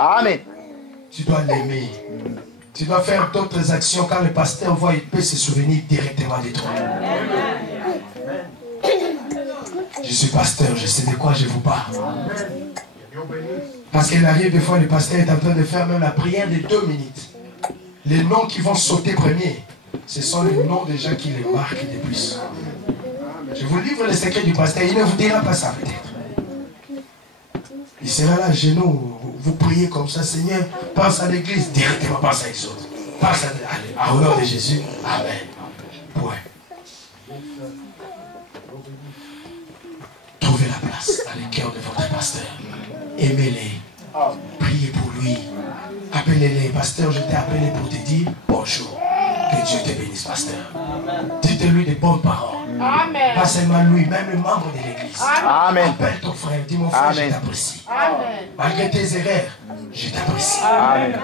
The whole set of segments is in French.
Amen. Tu dois l'aimer. Tu dois faire d'autres actions. Quand le pasteur voit, il peut se souvenir directement de toi. Je suis pasteur, je sais de quoi je vous parle. Parce qu'il arrive des fois, le pasteur est en train de faire même la prière de 2 minutes. Les noms qui vont sauter premiers, ce sont les noms des gens qui les marquent de plus. Je vous livre le secret du pasteur, il ne vous dira pas ça peut-être. Il sera là, genoux, vous priez comme ça, Seigneur, pense à l'église, directement pense à les autres. Pense à au nom de Jésus, Amen. Point. Trouvez la place dans le cœur de votre pasteur. Aimez-les. Priez pour lui. Appelez-les. Pasteur, je t'ai appelé pour te dire bonjour. Que Dieu te bénisse, pasteur. Dites-lui des bonnes paroles. Amen. Pas seulement lui, même le membre de l'église. Amen. Appelle ton frère. Dis mon frère, je t'apprécie. Malgré tes erreurs, je t'apprécie.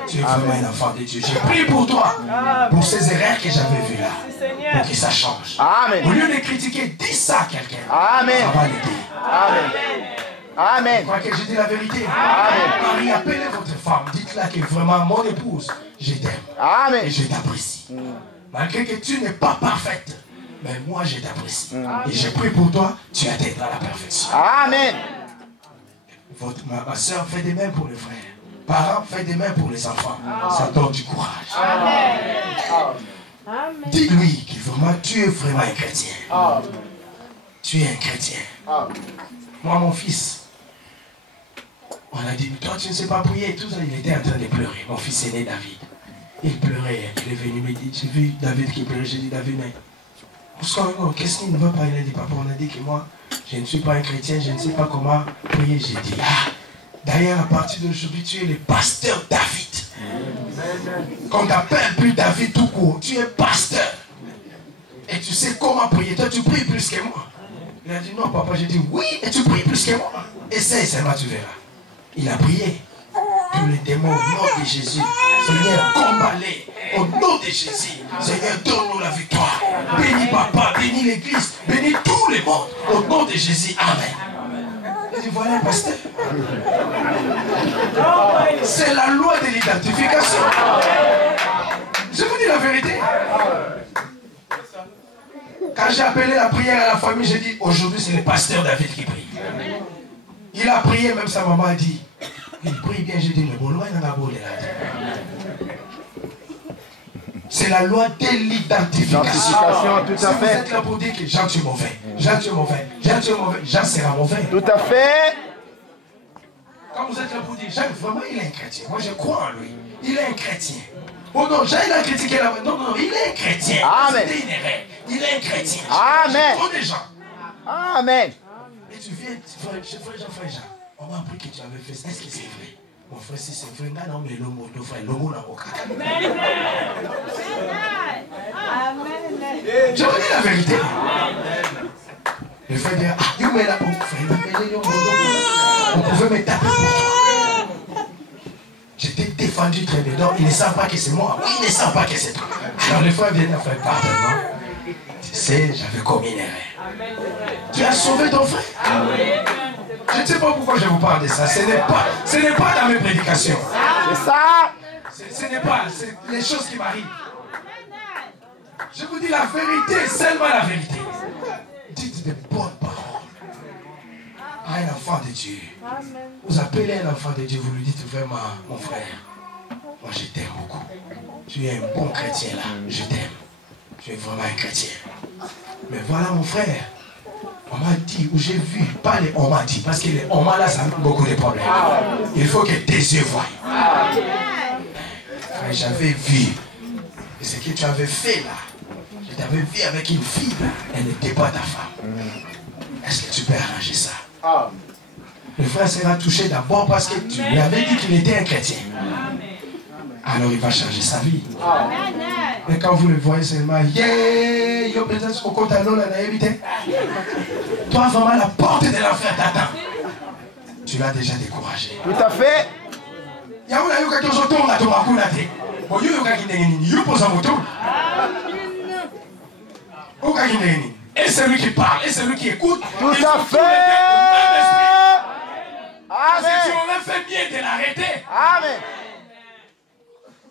Tu es vraiment un enfant de Dieu. Je prie pour toi. Pour ces erreurs que j'avais vues là. Pour que ça change. Amen. Au lieu de critiquer, dis ça à quelqu'un. Amen. Ça va l'aider. Amen. Amen. Je crois que je dis la vérité. Amen. Marie, appelez votre femme. Dites-la que vraiment, mon épouse, je t'aime. Amen. Et je t'apprécie. Malgré que tu n'es pas parfaite, mais moi je t'apprécie. Et je prie pour toi, tu atteindras la perfection. Amen. Ma soeur fait des mains pour les frères. Parents, faites des mains pour les enfants. Ça donne du courage. Dis-lui que vraiment, tu es vraiment un chrétien. Tu es un chrétien. Moi, mon fils, on a dit, toi tu ne sais pas prier. Tout ça, il était en train de pleurer. Mon fils aîné, David. Il pleurait. Il est venu me dire, j'ai vu David qui pleurait. J'ai dit, David, mais qu'est-ce qu'il ne va pas? Il a dit, papa, on a dit que moi, je ne suis pas un chrétien, je ne sais pas comment prier. J'ai dit, d'ailleurs, à partir d'aujourd'hui, tu es le pasteur David. Qu'on ne t'appelle plus David tout court, tu es pasteur. Et tu sais comment prier. Toi, tu pries plus que moi. Il a dit, non, papa. J'ai dit, oui, et tu pries plus que moi. Essaye seulement, tu verras. Il a prié. Tous les démons au nom de Jésus. Seigneur, combat-les. Au nom de Jésus. Seigneur, donne-nous la victoire. Bénis papa, bénis l'église, bénis tout le monde. Au nom de Jésus. Amen. Il dit, voilà un pasteur. C'est la loi de l'identification. Je vous dis la vérité. Quand j'ai appelé la prière à la famille, j'ai dit, aujourd'hui c'est le pasteur David qui prie. Il a prié, même sa maman a dit, il prie bien, j'ai dit, mais bon, loin dans la boule là. C'est la loi de l'identification. Tout à fait. Vous êtes là pour dire que Jean tu es mauvais, Jean tu es mauvais, Jean tu es mauvais, Jean sera mauvais. Tout à fait. Quand vous êtes là pour dire, Jean vraiment il est un chrétien, moi je crois en lui, il est un chrétien. Oh non, Jean il a critiqué la... Non, non, il est un chrétien. Amen. C'était une erreur. Il est un chrétien. Amen. Je connais Jean. Amen. Et tu viens, frère Jean, on m'a appris que tu avais fait ça. Est-ce que c'est vrai? Mon frère, si c'est vrai, non, mais l'homme, le frère, l'homme n'a aucun. Je vous dis la vérité. Le frère dit, ah, il me l'a on pouvait me taper pour toi. J'étais défendu très bien. Donc, ils ne savent pas que c'est moi. Oui, ils ne savent pas que c'est toi. Alors, le frère vient de faire pardon. Tu sais, j'avais commis une erreur. Tu as sauvé ton frère. Je ne sais pas pourquoi je vous parle de ça. Ce n'est pas dans mes prédications. C'est ça. Ce n'est pas. C'est les choses qui m'arrivent. Je vous dis la vérité, seulement la vérité. Dites des bonnes paroles à un enfant de Dieu. Vous appelez un enfant de Dieu, vous lui dites vraiment, mon frère, moi je t'aime beaucoup. Tu es un bon chrétien là, je t'aime. Tu es vraiment un chrétien. Mais voilà mon frère, on m'a dit, ou j'ai vu, pas les on m'a dit, parce que les on m'a là, ça a beaucoup de problèmes. Il faut que tes yeux voient. J'avais vu, et ce que tu avais fait là, je t'avais vu avec une fille là, elle n'était pas ta femme. Est-ce que tu peux arranger ça? Le frère sera touché d'abord parce que tu lui avais dit qu'il était un chrétien. Alors il va changer sa vie. Mais quand vous le voyez seulement, yeah, yo peut-être au côté de la naïveté. Toi vraiment la porte de l'enfer t'attend. Tu l'as déjà découragé. Tout à fait. Et celui qui parle, et celui qui écoute. Tout à fait. Parce que tu aurais fait bien de l'arrêter. Amen.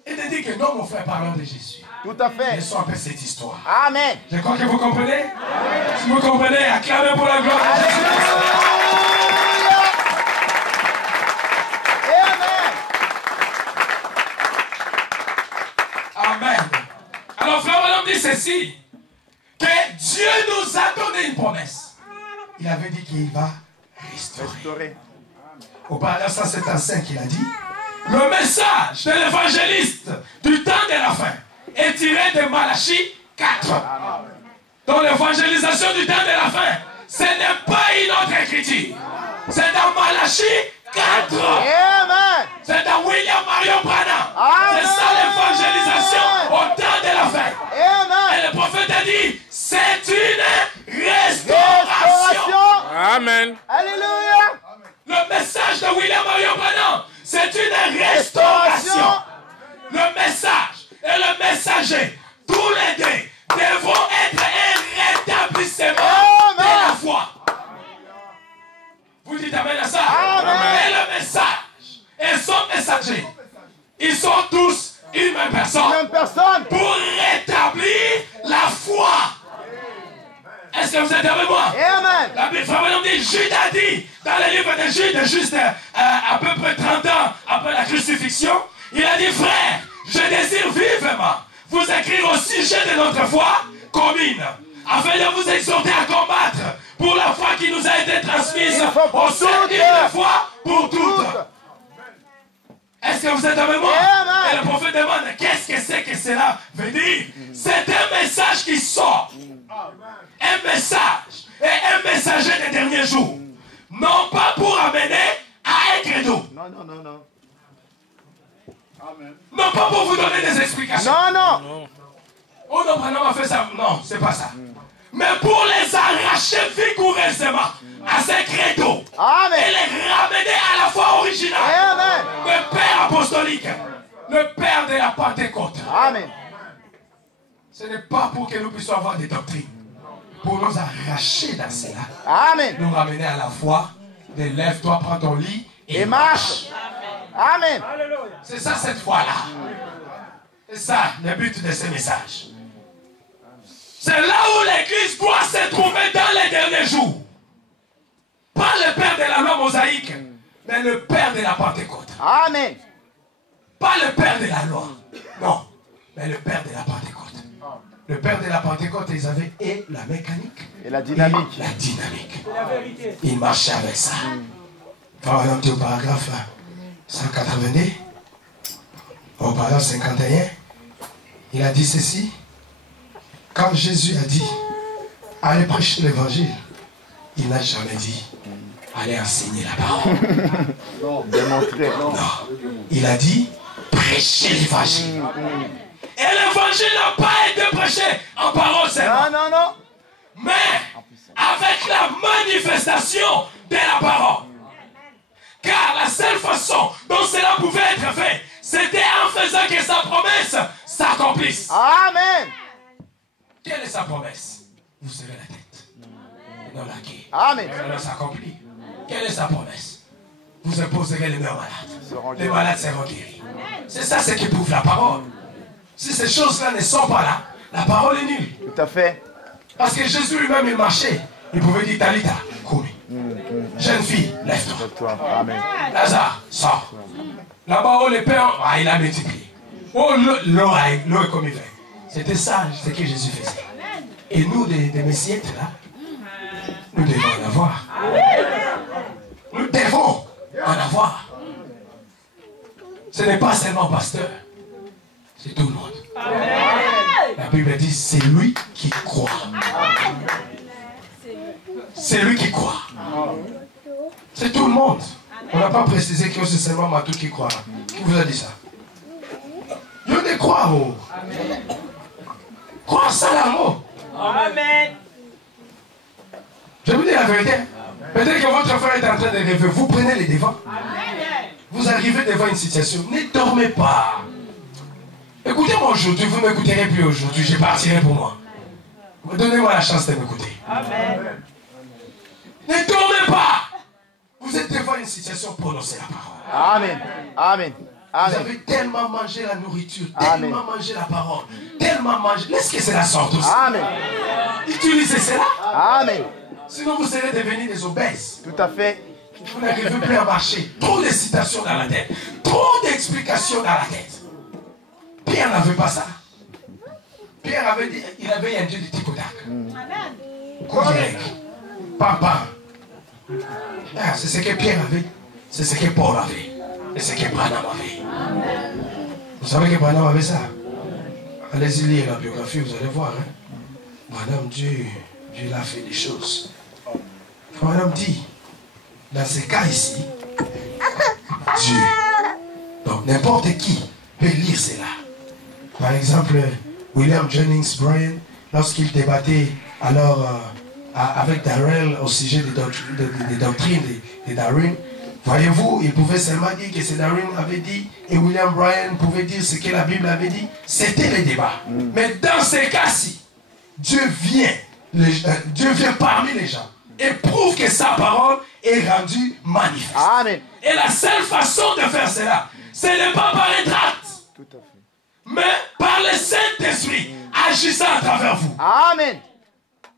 Et de dire que non, mon frère, parlons de Jésus. Tout à fait. Laissons un peu cette histoire. Amen. Je crois que vous comprenez. Si vous comprenez, acclamez pour la gloire de Jésus. Amen. Alors, frère Madame dit ceci, que Dieu nous a donné une promesse. Il avait dit qu'il va restaurer. Au paragraphe 175, il a dit, le message de l'évangéliste du temps de la fin est tiré de Malachie 4. Dans l'évangélisation du temps de la fin, ce n'est pas une autre écriture. C'est dans Malachie 4. Amen. C'est dans William Marion Branham. C'est ça l'évangélisation au temps de la fin. Amen. Et le prophète a dit, c'est une restauration. Amen. Alléluia. Le message de William Marion Branham, c'est une restauration. Le message et le messager, tous les deux, devront être un rétablissement de la foi. Vous dites amen à ça? Amen. Et le message et son messager, ils sont tous une même personne. Une personne. Pour rétablir la foi. Est-ce que vous êtes avec moi? Amen. La Bible dit, Jude a dit, dans le livre de Jude, juste à peu près 30 ans après la crucifixion, il a dit, frère, je désire vivement vous écrire au sujet de notre foi commune, afin de vous exhorter à combattre pour la foi qui nous a été transmise au sein d'une fois pour toutes. Est-ce que vous êtes avec moi? Amen. Et le prophète demande, qu'est-ce que c'est que cela veut dire? C'est un message qui sort. Un message et un messager des derniers jours. Non pas pour amener à un credo. Non, non, non, non. Non pas pour vous donner des explications. Non, non. Oh non, Branham a fait ça. Non, c'est pas ça. Mais pour les arracher vigoureusement à ces credos. Amen. Et les ramener à la foi originale. Amen. Le Père apostolique. Le Père de la Pentecôte. Amen. Ce n'est pas pour que nous puissions avoir des doctrines. Pour nous arracher dans cela. Amen. Nous ramener à la foi. Lève-toi, prends ton lit Et marche. Amen. C'est ça cette foi-là. C'est ça le but de ce message. C'est là où l'Église doit se trouver dans les derniers jours. Pas le Père de la loi mosaïque, mais le Père de la Pentecôte. Amen. Pas le Père de la loi. Non, mais le Père de la Pentecôte. Le Père de la Pentecôte, ils avaient et la mécanique. Et la dynamique. Et la dynamique. Ils marchaient avec ça. Par exemple, au paragraphe 182, au paragraphe 51, il a dit ceci. Quand Jésus a dit, allez prêcher l'évangile, il n'a jamais dit, allez enseigner la parole. Non, démontrer. Non. Il a dit, prêchez l'évangile. Et l'évangile n'a pas été prêché en parole seulement. Non, non, non. Mais avec la manifestation de la parole. Car la seule façon dont cela pouvait être fait, c'était en faisant que sa promesse s'accomplisse. Amen. Quelle est sa promesse? Vous serez la tête, et non la queue. Amen. Cela s'accomplit. Quelle est sa promesse? Vous imposerez les mains malades. Les guéris. malades seront guéris. C'est ça ce qui prouve la parole. Si ces choses-là ne sont pas là, la parole est nulle. Tout à fait. Parce que Jésus lui-même, il marchait. Il pouvait dire, Talita, coumi. Jeune fille, lève-toi. Toi. Amen. Lazare, sors. Là-bas, oh, le Père, il a multiplié. Oh, l'eau est comme il fait. C'était ça, ce que Jésus faisait. Et nous, des messiètes, là, nous devons en avoir. Nous devons en avoir. Ce n'est pas seulement pasteur, c'est tout le monde. La Bible dit, c'est lui qui croit. C'est lui qui croit. C'est tout le monde. On n'a pas précisé que c'est seulement Matou qui croit. Qui vous a dit ça? Dieu ne croit. Oh. Croire ça là, oh. Amen. Je vous dis la vérité. Peut-être que votre frère est en train de rêver. Vous prenez les devants. Vous arrivez devant une situation. Ne dormez pas. Écoutez-moi aujourd'hui. Vous ne m'écouterez plus aujourd'hui. Je partirai pour moi. Donnez-moi la chance de m'écouter. Amen. Ne dormez pas. Vous êtes devant une situation, prononcez la parole. Amen. Amen. Vous Amen. avez tellement mangé la nourriture, Amen. tellement mangé la parole, tellement mangé. Laissez que cela sorte aussi. Amen. Utilisez cela. Amen. Sinon, vous serez devenus des obèses. Tout à fait. Vous n'arrivez plus à marcher. Trop de citations dans la tête. Trop d'explications dans la tête. Pierre n'avait pas ça. Pierre avait dit, il avait un Dieu de Ticodac. Correct. Papa. Ah, c'est ce que Pierre avait. C'est ce que Paul avait. Et ce que Branham avait. Vous savez que Branham avait ça. Allez-y lire la biographie, vous allez voir. Hein? Branham, Dieu l'a fait des choses. Branham dit, dans ce cas ici, Dieu. Donc n'importe qui peut lire cela. Par exemple, William Jennings Bryan, lorsqu'il débattait alors avec Darrell au sujet des doctrines de Darwin, voyez-vous, il pouvait seulement dire que c'est Darwin avait dit et William Bryan pouvait dire ce que la Bible avait dit. C'était le débat. Mais dans ces cas-ci, Dieu vient parmi les gens et prouve que sa parole est rendue manifeste. Amen. Et la seule façon de faire cela, ce n'est pas par un tract, Tout à fait. mais par le Saint-Esprit agissant à travers vous. Amen.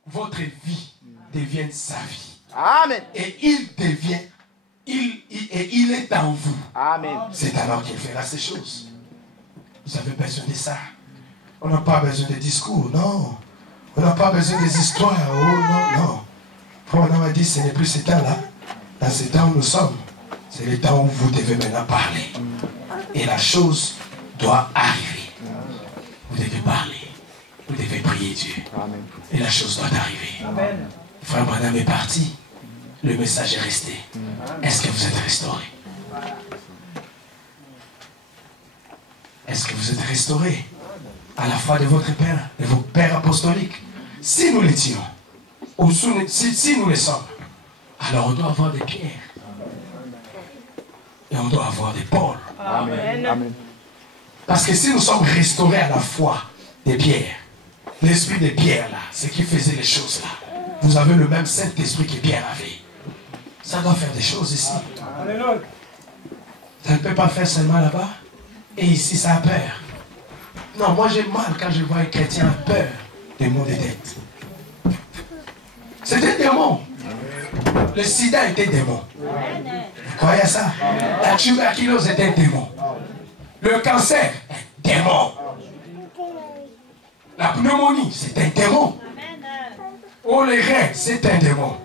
Votre vie devient sa vie. Amen. Et il devient, il est en vous. Amen. C'est alors qu'il fera ces choses. Vous avez besoin de ça. On n'a pas besoin de discours, non. On n'a pas besoin des histoires, oh non, non. On a dit, ce n'est plus ce temps-là. Dans ce temps où nous sommes, c'est le temps où vous devez maintenant parler. Et la chose doit arriver. Vous devez parler. Vous devez prier Dieu. Amen. Et la chose doit arriver. Amen. Frère Branham est parti. Le message est resté. Est-ce que vous êtes restauré? Est-ce que vous êtes restauré à la foi de votre Père, de vos pères apostoliques? Si nous l'étions, ou si nous le sommes, alors on doit avoir des pierres. Et on doit avoir des Paul. Amen. Amen. Parce que si nous sommes restaurés à la foi des pierres, l'esprit des pierres là, ce qui faisait les choses là, vous avez le même Saint-Esprit que Pierre avait. Ça doit faire des choses ici. Ça ne peut pas faire seulement là-bas. Et ici, ça a peur. Non, moi j'ai mal quand je vois un chrétien a peur des maux de tête. C'est un démon. Le sida était démon. Vous croyez à ça? La tuberculose est un démon. Le cancer, un démon. La pneumonie, c'est un démon. Oh, les reins, c'est un démon.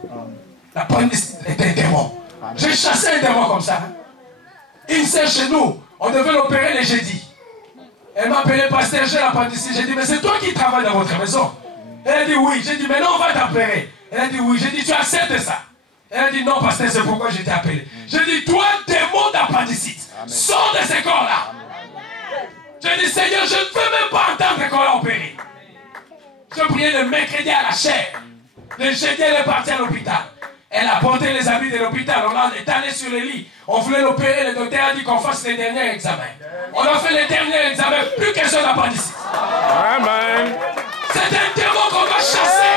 La appendicite est un démon. J'ai chassé un démon comme ça. Une sœur chez nous, on devait l'opérer le jeudi. Elle m'a appelé, pasteur, j'ai l'appendicite. J'ai dit, mais c'est toi qui travailles dans votre maison. Elle a dit oui. J'ai dit, mais non, on va t'opérer. Elle a dit oui. J'ai dit, tu acceptes ça? Elle a dit non, pasteur, c'est pourquoi je t'ai appelé. J'ai dit, toi, démon d'appendicite, sors de ce corps-là. J'ai dit, Seigneur, je ne veux même pas entendre qu'on l'a opéré. Je priais le mercredi à la chair. Le jeudi, elle est partie à l'hôpital. Elle a porté les habits de l'hôpital. On l'a étalé sur le lit. On voulait l'opérer. Le docteur a dit qu'on fasse les derniers examens. On a fait les derniers examens. Plus question d'appendicite. Amen. C'est un démon qu'on doit chasser.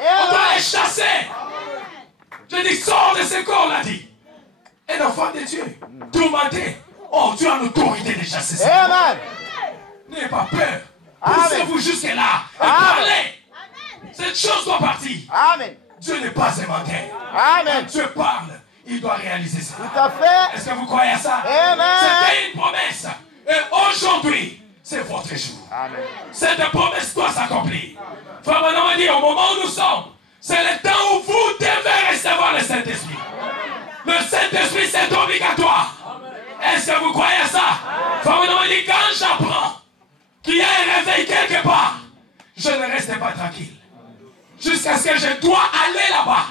On doit les chasser. Je dis, sors de ce corps, l'a dit. Un enfant de Dieu, tourmenté. Oh, tu as l'autorité de chasser ça. Amen. N'ayez pas peur. Poussez-vous jusque-là. Et parlez. Cette chose doit partir. Amen. Dieu n'est pas un menteur. Amen. Dieu parle. Il doit réaliser ça. Tout à fait. Est-ce que vous croyez à ça? Amen. C'était une promesse. Et aujourd'hui, c'est votre jour. Amen. Cette promesse doit s'accomplir. Frère Branham a dit, au moment où nous sommes, c'est le temps où vous devez recevoir le Saint-Esprit. Le Saint-Esprit, c'est obligatoire. Est-ce que vous croyez à ça? Frère Branham a dit, quand j'apprends qu'il y a un réveil quelque part, je ne reste pas tranquille. Jusqu'à ce que je dois aller là-bas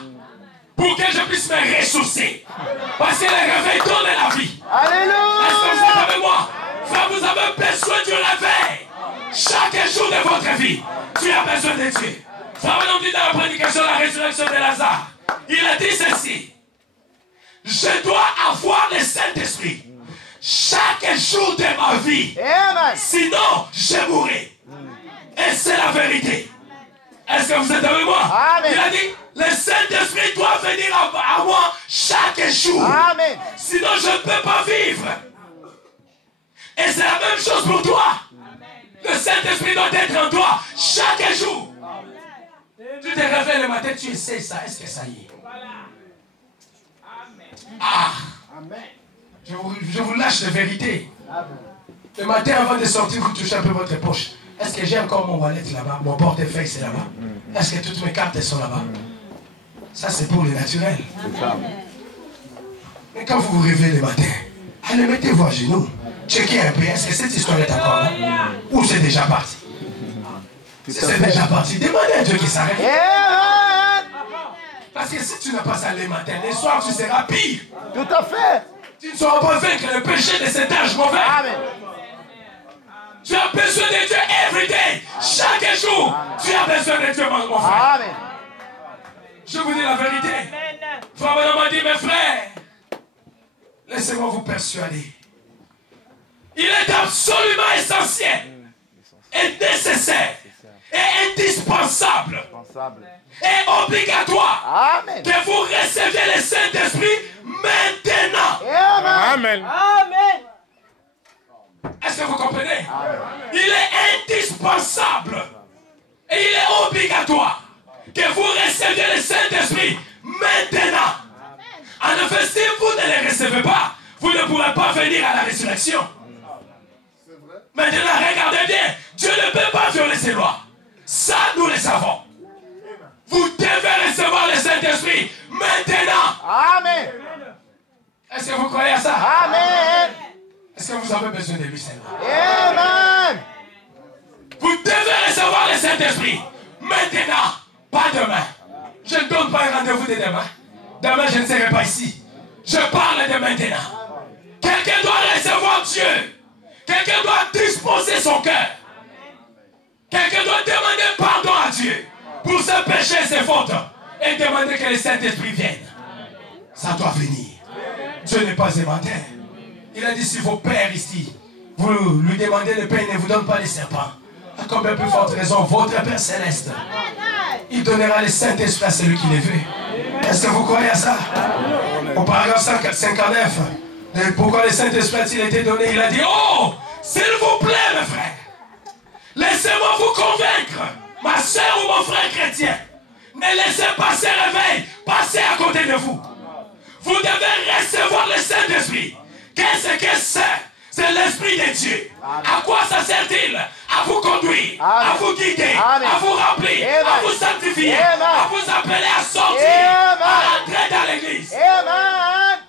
pour que je puisse me ressourcer. Parce que le réveil donne la vie. Alléluia. Est-ce que vous êtes avec moi? Frère, vous avez besoin du réveil. Chaque jour de votre vie, tu as besoin de Dieu. Frère, on dit dans la prédication de la résurrection de Lazare, il a dit ceci: je dois avoir le Saint-Esprit chaque jour de ma vie. Amen. Sinon, je mourrai. Et c'est la vérité. Est-ce que vous êtes avec moi? Amen. Il a dit, Le Saint-Esprit doit venir à moi chaque jour. Amen. Sinon, je ne peux pas vivre. Et c'est la même chose pour toi. Le Saint-Esprit doit être en toi chaque jour. Tu te réveilles le matin, tu essaies ça. Est-ce que ça y est? Ah! Je vous lâche la vérité. Le matin, avant de sortir, vous touchez un peu votre poche. Est-ce que j'ai encore mon wallet là-bas? Mon portefeuille, c'est là-bas? Est-ce que toutes mes cartes sont là-bas? Ça, c'est pour le naturel. Mais quand vous vous réveillez le matin, allez, mettez-vous à genoux. Checkez un peu. Est-ce que cette histoire est encore là? Ou c'est déjà parti? Si c'est déjà parti, demandez à Dieu qui s'arrête. Parce que si tu n'as pas ça le matin, les soirs, tu seras pire. Tout à fait. Tu ne sauras pas vaincre le péché de cet âge mauvais. Amen. Tu as besoin de Dieu every day. Chaque jour, tu as besoin de Dieu, mon frère. Amen. Je vous dis la vérité. Frère Branham m'a dit, mes frères, laissez-moi vous persuader. Il est absolument essentiel et nécessaire et indispensable et obligatoire Amen. que vous receviez le Saint-Esprit maintenant. Amen. Amen. Est-ce que vous comprenez? Il est indispensable et il est obligatoire que vous receviez le Saint-Esprit maintenant. En effet, si vous ne le recevez pas, vous ne pourrez pas venir à la résurrection. Maintenant, regardez bien, Dieu ne peut pas violer ses lois. Ça, nous le savons. Vous devez recevoir le Saint-Esprit maintenant. Amen. Est-ce que vous croyez à ça? Amen. Est-ce que vous avez besoin de lui, Seigneur? Amen. Vous devez recevoir le Saint-Esprit maintenant, pas demain. Je ne donne pas un rendez-vous de demain. Demain, je ne serai pas ici. Je parle de maintenant. Quelqu'un doit recevoir Dieu. Quelqu'un doit disposer son cœur. Quelqu'un doit demander pardon à Dieu pour ses péchés et ses fautes et demander que le Saint-Esprit vienne. Ça doit venir. Dieu n'est pas un menteur. Il a dit si vos pères ici, vous lui demandez le pain, il ne vous donne pas les serpents. À combien plus forte raison, votre Père Céleste, il donnera le Saint-Esprit à celui qui le veut. Est-ce que vous croyez à ça? Au paragraphe 59, pourquoi le Saint-Esprit a-t-il été donné? Il a dit, oh, s'il vous plaît, mes frères, laissez-moi vous convaincre, ma soeur ou mon frère chrétien. Ne laissez pas ce réveil passer à côté de vous. Vous devez recevoir le Saint-Esprit. Qu'est-ce que c'est? C'est l'Esprit de Dieu. À quoi ça sert-il? À vous conduire, à vous guider, à vous remplir, à vous sanctifier, à vous appeler à sortir, à entrer dans l'église. Amen.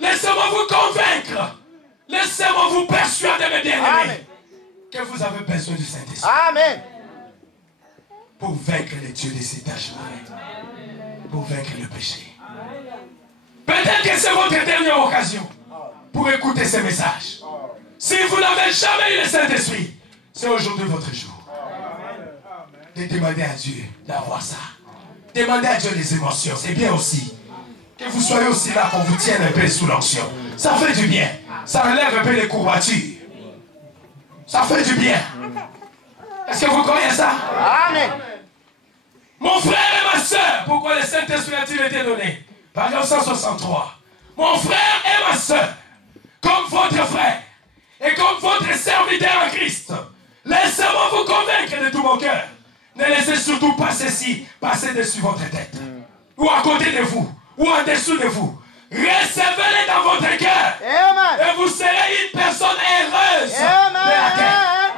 Laissez-moi vous convaincre. Laissez-moi vous persuader, mes bien-aimés, que vous avez besoin du Saint-Esprit. Amen. Pour vaincre les dieux de cet âge mauvais. Pour vaincre le péché. Peut-être que c'est votre dernière occasion pour écouter ces messages. Si vous n'avez jamais eu le Saint-Esprit, c'est aujourd'hui votre jour. De demander à Dieu d'avoir ça. Demandez à Dieu les émotions. C'est bien aussi. Que vous soyez aussi là, qu'on vous tienne un peu sous l'onction. Ça fait du bien. Ça enlève un peu les courbatures. Ça fait du bien. Est-ce que vous croyez ça? Amen. Mon frère et ma soeur, pourquoi le Saint-Esprit a-t-il été donné? Paragraphe 163. Mon frère et ma soeur, comme votre frère et comme votre serviteur en Christ, laissez-moi vous convaincre de tout mon cœur. Ne laissez surtout pas ceci passer dessus votre tête, ou à côté de vous, ou en dessous de vous. Recevez-les dans votre cœur, Amen. et vous serez une personne heureuse de la terre.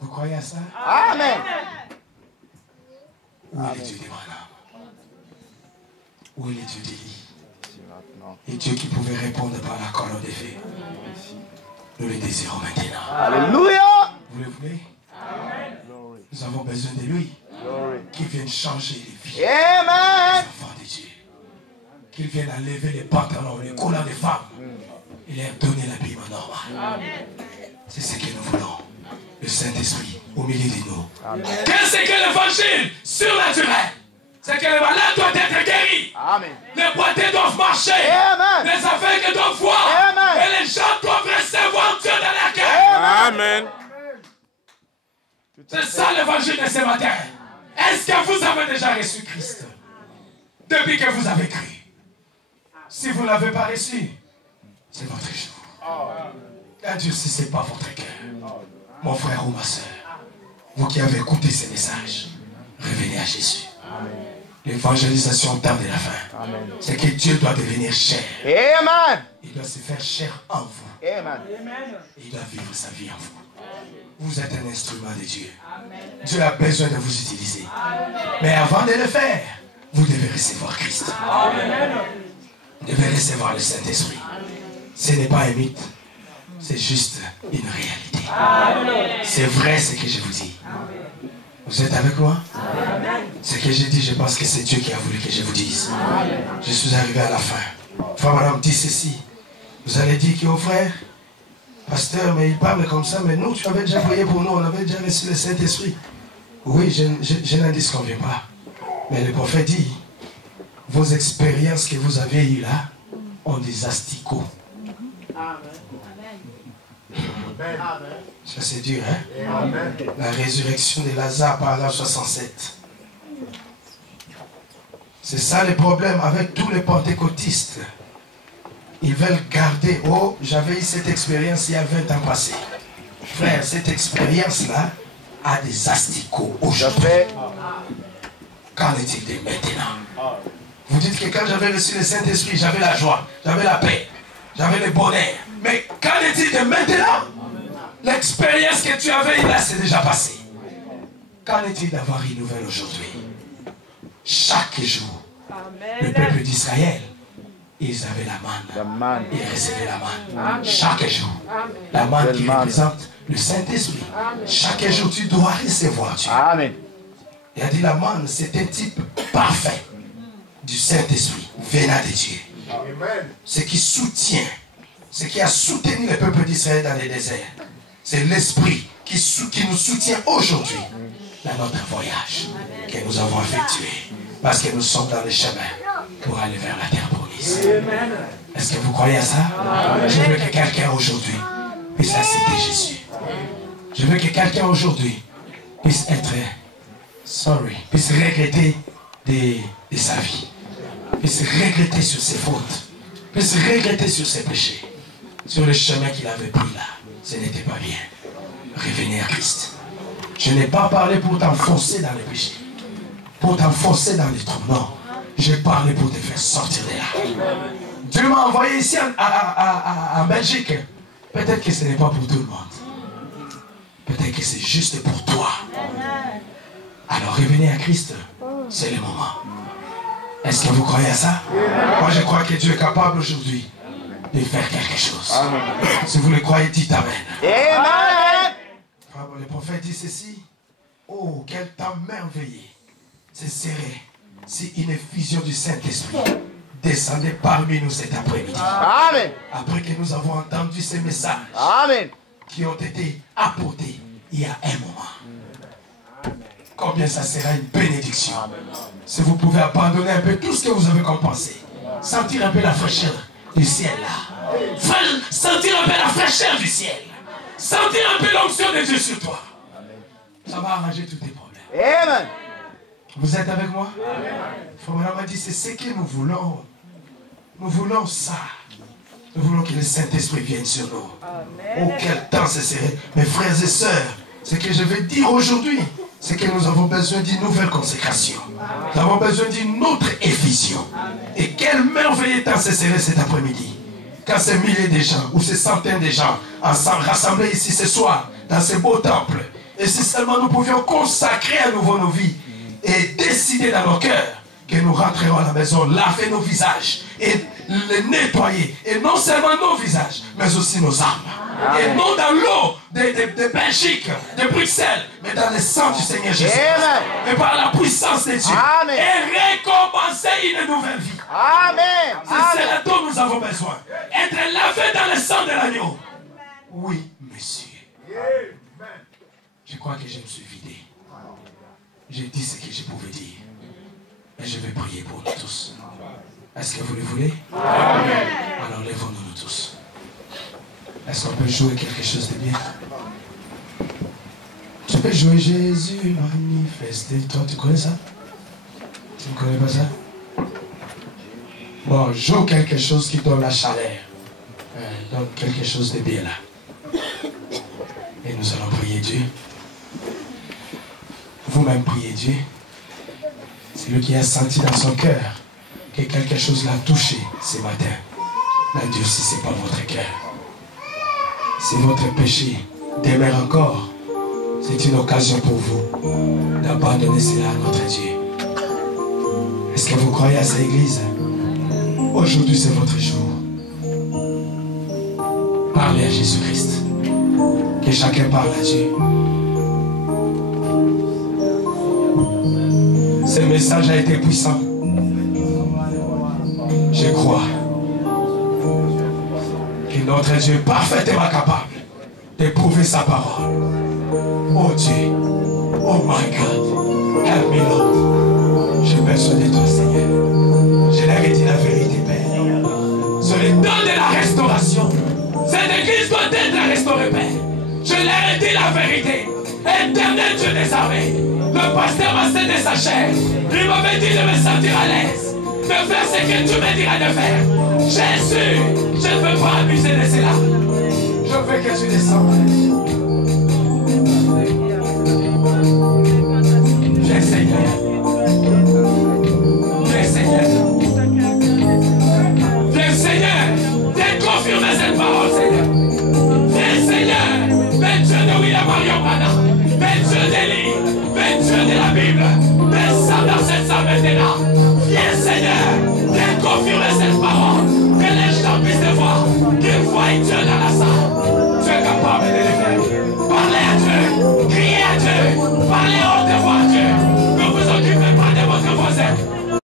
Vous croyez à ça? Amen. Où est le Dieu des Branham? Où est le Dieu d'Élie? Et Dieu qui pouvait répondre par la colonne des fées. Nous le désirons maintenant. Alléluia. Vous le voulez? Nous avons besoin de lui. Qu'il vienne changer les vies des Amen. enfants de Dieu. Qu'il vienne enlever les pantalons, les collants des femmes et leur donner l'habillement normal. C'est ce que nous voulons. Le Saint-Esprit au milieu de nous. Qu'est-ce que l'évangile surnaturel? C'est que le malade doit être guéri. Amen. Les boiteux doivent marcher. Amen. Les aveugles doivent voir. Amen. Et les gens doivent recevoir Dieu dans la cœur. Amen. C'est ça l'évangile de ce matin. Est-ce que vous avez déjà reçu Christ? Depuis que vous avez cru. Si vous ne l'avez pas reçu, c'est votre jour. N'endurcissez pas votre cœur. Mon frère ou ma soeur, vous qui avez écouté ces messages, revenez à Jésus. L'évangélisation au temps de la fin, c'est que Dieu doit devenir chair. Amen. Il doit se faire chair en vous. Amen. Et il doit vivre sa vie en vous. Vous êtes un instrument de Dieu. Dieu a besoin de vous utiliser. Mais avant de le faire, vous devez recevoir Christ. Vous devez recevoir le Saint-Esprit. Ce n'est pas un mythe. C'est juste une réalité. C'est vrai ce que je vous dis. Vous êtes avec moi? Ce que je dis, je pense que c'est Dieu qui a voulu que je vous dise. Je suis arrivé à la fin. Frère, madame, dit ceci. Vous allez dire que, oh frère, pasteur, mais il parle comme ça, mais nous, tu avais déjà prié pour nous, on avait déjà reçu le Saint-Esprit. Oui, je n'en disconviens pas. Mais le prophète dit, vos expériences que vous avez eues là, ont des asticots. Ça c'est dur, hein? La résurrection de Lazare par l'âge 67. C'est ça le problème avec tous les pentecôtistes. Ils veulent garder, oh, j'avais eu cette expérience il y a 20 ans passé. Frère, cette expérience-là a des asticots aujourd'hui. Qu'en est-il de maintenant? Vous dites que quand j'avais reçu le Saint-Esprit, j'avais la joie, j'avais la paix, j'avais le bonheur. Mais qu'en est-il de maintenant? L'expérience que tu avais là, c'est déjà passé. Qu'en est-il d'avoir une nouvelle aujourd'hui? Chaque jour, le peuple d'Israël, ils avaient la manne. Ils recevaient la manne. Chaque jour. La manne qui représente le Saint-Esprit. Chaque jour, tu dois recevoir Dieu. Amen. Il a dit la manne, c'est un type parfait du Saint-Esprit, venant de Dieu. Ce qui soutient, ce qui a soutenu le peuple d'Israël dans le désert, c'est l'Esprit qui nous soutient aujourd'hui dans notre voyage que nous avons effectué. Parce que nous sommes dans le chemin pour aller vers la terre promise. Est-ce que vous croyez à ça? Je veux que quelqu'un aujourd'hui puisse accepter Jésus. Je veux que quelqu'un aujourd'hui puisse être puisse regretter de sa vie, puisse regretter sur ses fautes, puisse regretter sur ses péchés, sur le chemin qu'il avait pris là. Ce n'était pas bien. Revenez à Christ. Je n'ai pas parlé pour t'enfoncer dans le péché, pour t'enfoncer dans les trous. Non, j'ai parlé pour te faire sortir de là. Dieu m'a envoyé ici en Belgique. Peut-être que ce n'est pas pour tout le monde. Peut-être que c'est juste pour toi. Alors revenez à Christ, c'est le moment. Est-ce que vous croyez à ça? Moi je crois que Dieu est capable aujourd'hui de faire quelque chose. Si vous le croyez, dites Amen. Amen. Le prophète dit ceci. Oh, quel temps merveilleux ce serait si une effusion du Saint-Esprit descendait parmi nous cet après-midi. Amen. Après que nous avons entendu ces messages Amen. qui ont été apportés il y a un moment. Combien ça sera une bénédiction. Si vous pouvez abandonner un peu tout ce que vous avez comme pensée. Sentir un peu la fraîcheur du ciel là. Sentir un peu la fraîcheur du ciel. Sentir un peu l'onction de Dieu sur toi. Ça va arranger tous tes problèmes. Amen. Vous êtes avec moi? Frère Branham m'a dit, c'est ce que nous voulons. Nous voulons ça. Nous voulons que le Saint-Esprit vienne sur nous. Oh, quel temps ce serait. Mes frères et sœurs, ce que je vais dire aujourd'hui, c'est que nous avons besoin d'une nouvelle consécration. Nous avons besoin d'une autre effusion. Et quel merveilleux temps ce serait cet après-midi. Quand ces milliers de gens, ou ces centaines de gens, ensemble rassemblés ici ce soir, dans ce beau temple, et si seulement nous pouvions consacrer à nouveau nos vies, et décider dans nos cœurs que nous rentrerons à la maison, laver nos visages, et les nettoyer, et non seulement nos visages, mais aussi nos âmes. Et non dans l'eau de Belgique, de Bruxelles, mais dans le sang du Seigneur Jésus. Et par la puissance de Dieu. Amen. Et recommencer une nouvelle vie. Amen. C'est cela dont nous avons besoin. Être lavé dans le sang de l'agneau. Oui, monsieur. Je crois que je me suis vidé. J'ai dit ce que je pouvais dire. Et je vais prier pour nous tous. Est-ce que vous le voulez? Amen. Alors lèvons-nous nous tous. Est-ce qu'on peut jouer quelque chose de bien? Tu peux jouer Jésus manifesté. Toi, tu connais ça? Tu ne connais pas ça? Bon, joue quelque chose qui donne la chaleur. Donne quelque chose de bien là. Et nous allons prier Dieu. Vous-même priez Dieu. C'est lui qui a senti dans son cœur que quelque chose l'a touché ce matin. Mais Dieu, si ce n'est pas votre cœur, c'est votre péché, demeure encore. C'est une occasion pour vous d'abandonner cela à notre Dieu. Est-ce que vous croyez à cette église? Aujourd'hui, c'est votre jour. Parlez à Jésus-Christ. Que chacun parle à Dieu. Ce message a été puissant. Je crois que notre Dieu est parfaitement capable d'éprouver sa parole. Oh Dieu, oh my God, help me Lord. J'ai besoin de toi Seigneur. Je leur ai dit la vérité Père. C'est le temps de la restauration. Cette église doit être restaurée Père. Je leur ai dit la vérité. Éternel Dieu des armées. Le pasteur m'a cédé sa chair. Il m'avait dit de me sentir à l'aise, de faire ce que tu me diras de faire. Jésus, je ne veux pas abuser de cela. Je veux que tu descendes. Viens Seigneur. Viens Seigneur. Viens Seigneur. Viens confirmer cette parole Seigneur. Viens Seigneur. Ben Dieu de William Marion Mana. Ben Dieu d'Élie. Ben Dieu de la Bible. Ben ça dans cette salle maintenant. Viens Seigneur. Viens confirmer cette parole.